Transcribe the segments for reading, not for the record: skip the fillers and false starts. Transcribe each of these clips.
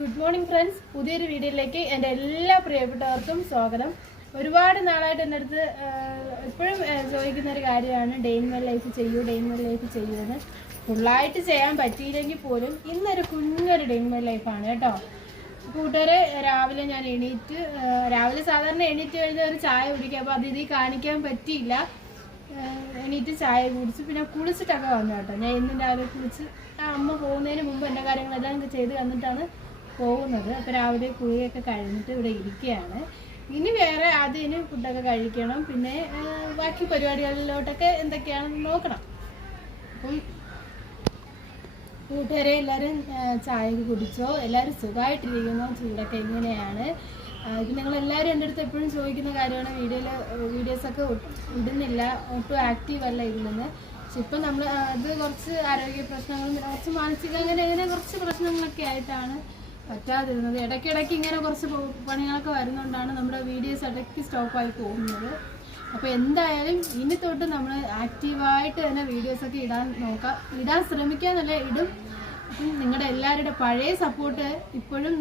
Good morning friends, പുതിയൊരു വീഡിയോയിലേക്ക് എൻ്റെ എല്ലാ പ്രിയപ്പെട്ടവർക്കും സ്വാഗതം. ഒരുപാട് നാളായിട്ട് എൻ്റെ അടുത്ത് എപ്പോഴും ചോദിക്കുന്ന ഒരു കാര്യമാണ് ഡേ ഇൻ മൈ ലൈഫ് ചെയ്യുമെന്ന്. ഫുള്ളായിട്ട് ചെയ്യാൻ പറ്റിയില്ലെങ്കിൽ പോലും ഇന്നൊരു കുഞ്ഞൊരു ഡേ ഇൻ മൈ ലൈഫാണ് കേട്ടോ. കൂട്ടുകാരെ, രാവിലെ ഞാൻ രാവിലെ സാധാരണ എണീറ്റ് കഴിഞ്ഞാൽ ഒരു ചായ കുടിക്കുക. അപ്പോൾ ഇതിൽ കാണിക്കാൻ പറ്റിയില്ല. എണീറ്റ് ചായ കുടിച്ച് പിന്നെ കുളിച്ചിട്ടൊക്കെ വന്നു കേട്ടോ. ഞാൻ ഇന്നും രാവിലെ കുളിച്ച് അമ്മ പോകുന്നതിന് മുമ്പ് എൻ്റെ കാര്യങ്ങളെല്ലാം ചെയ്ത് വന്നിട്ടാണ് പോകുന്നത്. അപ്പോൾ രാവിലെ കുളിയൊക്കെ കഴിഞ്ഞിട്ട് ഇവിടെ ഇരിക്കുകയാണ്. ഇനി വേറെ ആദ്യം ഫുഡൊക്കെ കഴിക്കണം, പിന്നെ ബാക്കി പരിപാടികളിലോട്ടൊക്കെ എന്തൊക്കെയാണെന്ന് നോക്കണം. അപ്പം കൂട്ടുകാരെ, എല്ലാവരും ചായയൊക്കെ കുടിച്ചോ? എല്ലാവരും സുഖമായിട്ടിരിക്കുന്നോ? ചൂടൊക്കെ എങ്ങനെയാണ്? ഇത് നിങ്ങളെല്ലാവരും എൻ്റെ അടുത്ത് എപ്പോഴും ചോദിക്കുന്ന കാര്യമാണ്. വീഡിയോസൊക്കെ ഇടുന്നില്ല, ഒട്ടും ആക്റ്റീവ് അല്ല ഇതിൽ. പക്ഷെ ഇപ്പം നമ്മൾ അത് കുറച്ച് ആരോഗ്യ പ്രശ്നങ്ങളും കുറച്ച് മാനസിക അങ്ങനെ കുറച്ച് പ്രശ്നങ്ങളൊക്കെ ആയിട്ടാണ് പറ്റാതിരുന്നത്. ഇടയ്ക്കിടയ്ക്ക് ഇങ്ങനെ കുറച്ച് പണികളൊക്കെ വരുന്നതുകൊണ്ടാണ് നമ്മുടെ വീഡിയോസ് ഇടയ്ക്ക് സ്റ്റോപ്പായി പോകുന്നത്. അപ്പോൾ എന്തായാലും ഇനി തൊട്ട് നമ്മൾ ആക്റ്റീവായിട്ട് തന്നെ വീഡിയോസൊക്കെ ഇടാൻ ശ്രമിക്കാന്നല്ല, ഇടും. അപ്പം നിങ്ങളുടെ എല്ലാവരുടെ പഴയ സപ്പോർട്ട് ഇപ്പോഴും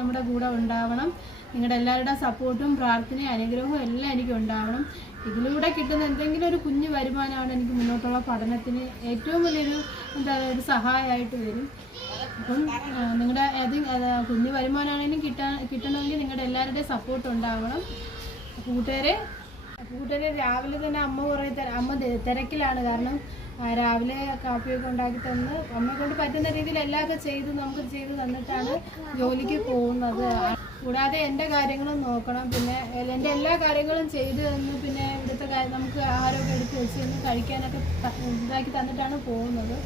നമ്മുടെ കൂടെ ഉണ്ടാവണം. നിങ്ങളുടെ എല്ലാവരുടെ സപ്പോർട്ടും പ്രാർത്ഥനയും അനുഗ്രഹവും എല്ലാം എനിക്ക് ഉണ്ടാവണം. ഇതിലൂടെ കിട്ടുന്ന എന്തെങ്കിലും ഒരു കുഞ്ഞു വരുമാനമാണ് എനിക്ക് മുന്നോട്ടുള്ള പഠനത്തിന് ഏറ്റവും വലിയൊരു ഒരു സഹായമായിട്ട് വരും. അപ്പം നിങ്ങളുടെ കുഞ്ഞു വരുമാനമാണെങ്കിലും കിട്ടണമെങ്കിൽ നിങ്ങളുടെ എല്ലാവരുടെയും സപ്പോർട്ട് ഉണ്ടാവണം. കൂട്ടുകാരെ, രാവിലെ തന്നെ അമ്മ തിരക്കിലാണ്. കാരണം രാവിലെ കാപ്പിയൊക്കെ ഉണ്ടാക്കി തന്ന് അമ്മയെ കൊണ്ട് പറ്റുന്ന രീതിയിൽ എല്ലാമൊക്കെ നമുക്ക് ചെയ്ത് തന്നിട്ടാണ് ജോലിക്ക് പോകുന്നത്. കൂടാതെ എൻ്റെ കാര്യങ്ങളും നോക്കണം, പിന്നെ എൻ്റെ എല്ലാ കാര്യങ്ങളും ചെയ്ത് തന്ന് പിന്നെ ഇവിടുത്തെ നമുക്ക് ആഹാരമൊക്കെ എടുത്ത് വെച്ച് തന്ന് കഴിക്കാനൊക്കെ ഇതാക്കി തന്നിട്ടാണ് പോകുന്നത്.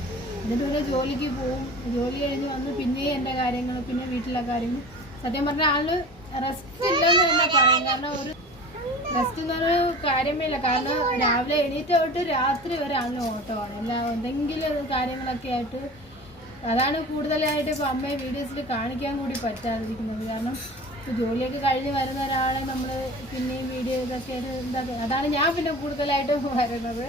എന്നിട്ട് പിന്നെ ജോലിക്ക് പോവും. ജോലി കഴിഞ്ഞ് വന്ന് പിന്നെയും എൻ്റെ കാര്യങ്ങൾ, പിന്നെ വീട്ടിലെ കാര്യങ്ങൾ. സത്യം പറഞ്ഞാൽ ആള് റെസ്റ്റ് ഇല്ലെന്ന് തന്നെ പറയും. കാരണം ഒരു റെസ്റ്റ് എന്ന് പറഞ്ഞ കാര്യമേ ഇല്ല. കാരണം രാവിലെ എണീറ്റ് തൊട്ട് രാത്രി വരെ ആണ് ഓട്ടമാണ്. എന്തെങ്കിലും കാര്യങ്ങളൊക്കെ ആയിട്ട്. അതാണ് കൂടുതലായിട്ട് ഇപ്പോൾ അമ്മയെ വീഡിയോസിൽ കാണിക്കാൻ കൂടി പറ്റാതിരിക്കുന്നത്. കാരണം ജോലിയൊക്കെ കഴിഞ്ഞ് വരുന്ന ഒരാളെ നമ്മൾ പിന്നെയും വീഡിയോ ഇതൊക്കെ അതാണ് ഞാൻ പിന്നെ കൂടുതലായിട്ട് വരുന്നത്.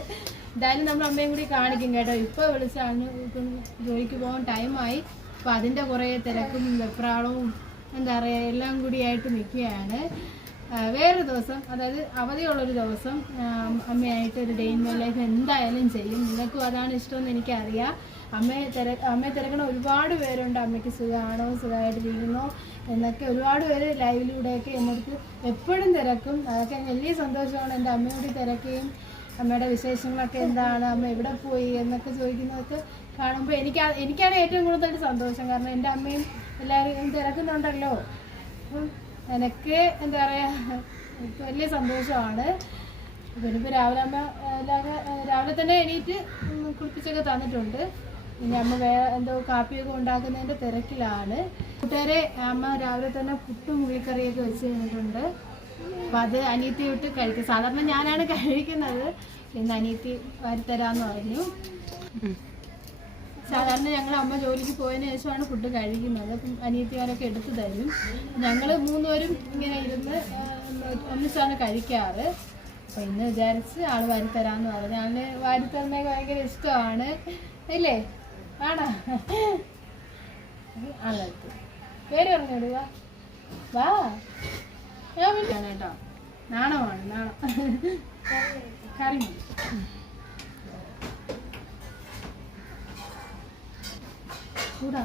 എന്തായാലും നമ്മൾ അമ്മയും കൂടി കാണിക്കും കേട്ടോ. ഇപ്പോൾ വിളിച്ചാണ് ഇപ്പം ജോലിക്ക് പോകാൻ ടൈമായി. അപ്പോൾ അതിൻ്റെ കുറേ തിരക്കും വെപ്രാളവും എന്താ പറയുക എല്ലാം കൂടിയായിട്ട് നിൽക്കുകയാണ്. വേറൊരു ദിവസം, അതായത് അവധിയുള്ളൊരു ദിവസം അമ്മയായിട്ട് ഒരു ഡേ ഇൻ മൈ ലൈഫ് എന്തായാലും ചെയ്യും. നിങ്ങൾക്കും അതാണ് ഇഷ്ടമെന്ന് എനിക്കറിയാം. അമ്മയെ തിരക്കണ ഒരുപാട് പേരുണ്ട്. അമ്മയ്ക്ക് സുഖമാണോ, സുഖമായിട്ടിരിക്കുന്നോ എന്നൊക്കെ ഒരുപാട് പേര് ലൈവിലൂടെയൊക്കെ എന്നടുത്ത് എപ്പോഴും തിരക്കും. അതൊക്കെ വലിയ സന്തോഷമാണ്. എൻ്റെ അമ്മയോട് തിരക്കുകയും അമ്മയുടെ വിശേഷങ്ങളൊക്കെ എന്താണ്, അമ്മ എവിടെ പോയി എന്നൊക്കെ ചോദിക്കുന്നതൊക്കെ കാണുമ്പോൾ എനിക്കാണ് ഏറ്റവും കൂടുതൽ സന്തോഷം. കാരണം എൻ്റെ അമ്മയും എല്ലാവരും തിരക്കുന്നുണ്ടല്ലോ. അപ്പം എനിക്ക് എന്താ പറയുക, വലിയ സന്തോഷമാണ്. പിന്നെ ഇപ്പോൾ രാവിലെ തന്നെ എണീറ്റ് കുളിപ്പിച്ചൊക്കെ തന്നിട്ടുണ്ട്. പിന്നെ അമ്മ എന്തോ കാപ്പിയൊക്കെ ഉണ്ടാക്കുന്നതിൻ്റെ തിരക്കിലാണ്. കൂട്ടുകാരെ, അമ്മ രാവിലെ തന്നെ പുട്ടും ഉള്ളിക്കറിയൊക്കെ വെച്ച് കഴിഞ്ഞിട്ടുണ്ട്. അപ്പം അത് അനിയത്തി വിട്ട് കഴിക്കും. സാധാരണ ഞാനാണ് കഴിക്കുന്നത്. ഇന്ന് അനിയത്തി വരുത്തരാന്ന് പറഞ്ഞു. സാധാരണ ഞങ്ങൾ അമ്മ ജോലിക്ക് പോയതിന് ശേഷമാണ് ഫുഡ് കഴിക്കുന്നത്. അപ്പം അനിയത്തിമാരൊക്കെ എടുത്തു തരും. ഞങ്ങൾ മൂന്നുപേരും ഇങ്ങനെ ഇരുന്ന് ഒന്നിച്ചാണ് കഴിക്കാറ്. അപ്പം ഇന്ന് വിചാരിച്ച് ആൾ വരുത്തരാന്ന് പറഞ്ഞു. ആളിന് വരുത്തരുന്നതൊക്കെ ഭയങ്കര ഇഷ്ടമാണ്, ഇല്ലേ? ആണോ? ആളെടുത്ത് പേര് പറഞ്ഞോളൂ. വാ ഞാൻ വിളിക്കാണ് കേട്ടോ. നാണമാണ് കറി കൂടാ.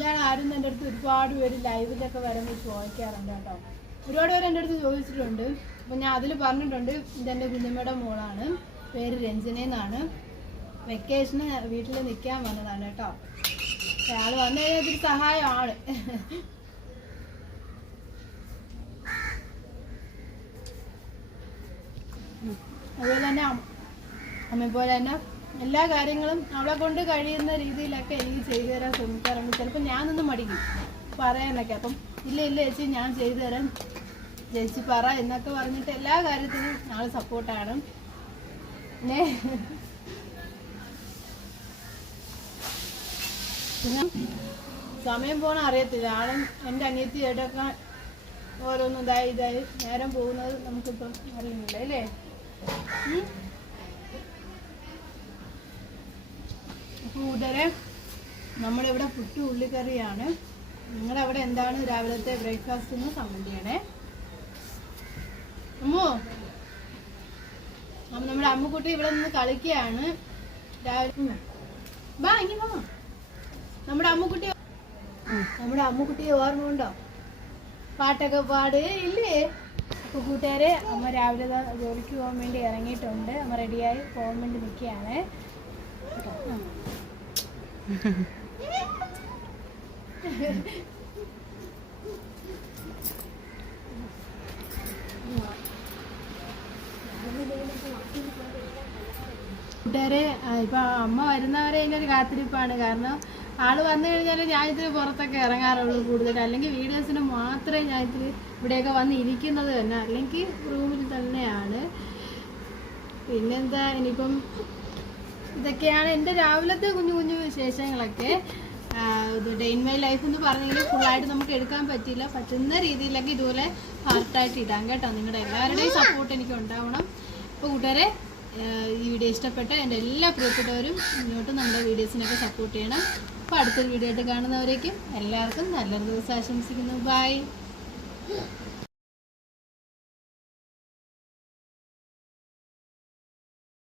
ഞാൻ ആരും എൻ്റെ അടുത്ത് ഒരുപാട് പേര് ലൈവിലൊക്കെ വരുമ്പോൾ ചോദിക്കാറുണ്ട് കേട്ടോ. ഒരുപാട് പേര് എൻ്റെ അടുത്ത് ചോദിച്ചിട്ടുണ്ട്. അപ്പം ഞാൻ അതിൽ പറഞ്ഞിട്ടുണ്ട്, ഇതെൻ്റെ കുഞ്ഞമ്മയുടെ മോളാണ്, പേര് രഞ്ജനയെന്നാണ്. വെക്കേഷന് വീട്ടിൽ നിൽക്കാൻ വന്നതാണ് കേട്ടോ. ആൾ വന്നു കഴിഞ്ഞാൽ ഇതൊരു സഹായമാണ്. അതുപോലെ തന്നെ അമ്മയെ പോലെ തന്നെ എല്ലാ കാര്യങ്ങളും അവളെ കൊണ്ട് കഴിയുന്ന രീതിയിലൊക്കെ എനിക്ക് ചെയ്തു തരാൻ ശ്രമിക്കാറുണ്ട്. ചിലപ്പോൾ ഞാനൊന്ന് മടിക്കും പറയാനൊക്കെ. അപ്പം ഇല്ല ചേച്ചി, ഞാൻ ചെയ്തു തരാം, ചേച്ചി പറ എന്നൊക്കെ പറഞ്ഞിട്ട് എല്ലാ കാര്യത്തിനും ആൾ സപ്പോർട്ടാണ്. പിന്നെ സമയം പോകണ അറിയത്തില്ല. ആളും എൻ്റെ അനിയത്തിയായിട്ടൊക്കെ ഓരോന്നും ഇതായി നേരം പോകുന്നത് നമുക്കിപ്പം അറിയുന്നില്ല, അല്ലേ? കൂട്ടരെ നമ്മളിവിടെ പുട്ട് ഉള്ളിക്കറിയാണ്. നിങ്ങളുടെ അവിടെ എന്താണ് രാവിലത്തെ ബ്രേക്ക്ഫാസ്റ്റ് എന്ന് കമന്റ് ചെയ്യണേ. അമ്മോ, നമ്മുടെ അമ്മുക്കുട്ടി ഇവിടെ നിന്ന് കളിക്കുകയാണ് രാവിലെ. വാ ഇനി വാ. നമ്മുടെ അമ്മുക്കുട്ടിയെ ഓർമ്മ ഉണ്ടോ? പാട്ടൊക്കെ പാട് ഇല്ലേ? അപ്പോൾ കൂട്ടുകാരെ, അമ്മ രാവിലെ ജോലിക്ക് പോകാൻ വേണ്ടി ഇറങ്ങിയിട്ടുണ്ട്. അമ്മ റെഡിയായി പോകാൻ വേണ്ടി നിൽക്കുകയാണ്. കൂട്ടുകാരെ, ഇപ്പൊ അമ്മ വരുന്നവരെ ഇതിനൊരു കാത്തിരിപ്പാണ്. കാരണം ആള് വന്നു കഴിഞ്ഞാൽ ഞാൻ ഇതിന് പുറത്തൊക്കെ ഇറങ്ങാറുള്ളൂ കൂടുതൽ. അല്ലെങ്കിൽ വീഡിയോസിന് മാത്രമേ ഞാൻ ഇതിൽ ഇവിടെയൊക്കെ വന്ന് ഇരിക്കുന്നത് തന്നെ, അല്ലെങ്കിൽ റൂമിൽ തന്നെയാണ്. പിന്നെന്താ, ഇനിയിപ്പം ഇതൊക്കെയാണ് എൻ്റെ രാവിലത്തെ കുഞ്ഞു കുഞ്ഞു വിശേഷങ്ങളൊക്കെ. ഡേ ഇൻ മൈ ലൈഫ് എന്ന് പറഞ്ഞെങ്കിൽ ഫുള്ളായിട്ട് നമുക്ക് എടുക്കാൻ പറ്റില്ല. പറ്റുന്ന രീതിയിലൊക്കെ ഇതുപോലെ പാർട്ടായിട്ട് ഇടാം കേട്ടോ. നിങ്ങളുടെ എല്ലാവരുടെയും സപ്പോർട്ട് എനിക്ക് ഉണ്ടാവണം. അപ്പോൾ കൂട്ടുകാരെ, ഈ വീഡിയോ ഇഷ്ടപ്പെട്ട എൻ്റെ എല്ലാ പ്രിയപ്പെട്ടവരും മുന്നോട്ട് നമ്മുടെ വീഡിയോസിനൊക്കെ സപ്പോർട്ട് ചെയ്യണം. അപ്പോൾ അടുത്തൊരു വീഡിയോ ആയിട്ട് കാണുന്നവരേക്കും എല്ലാവർക്കും നല്ലൊരു ദിവസം ആശംസിക്കുന്നു. ബൈ.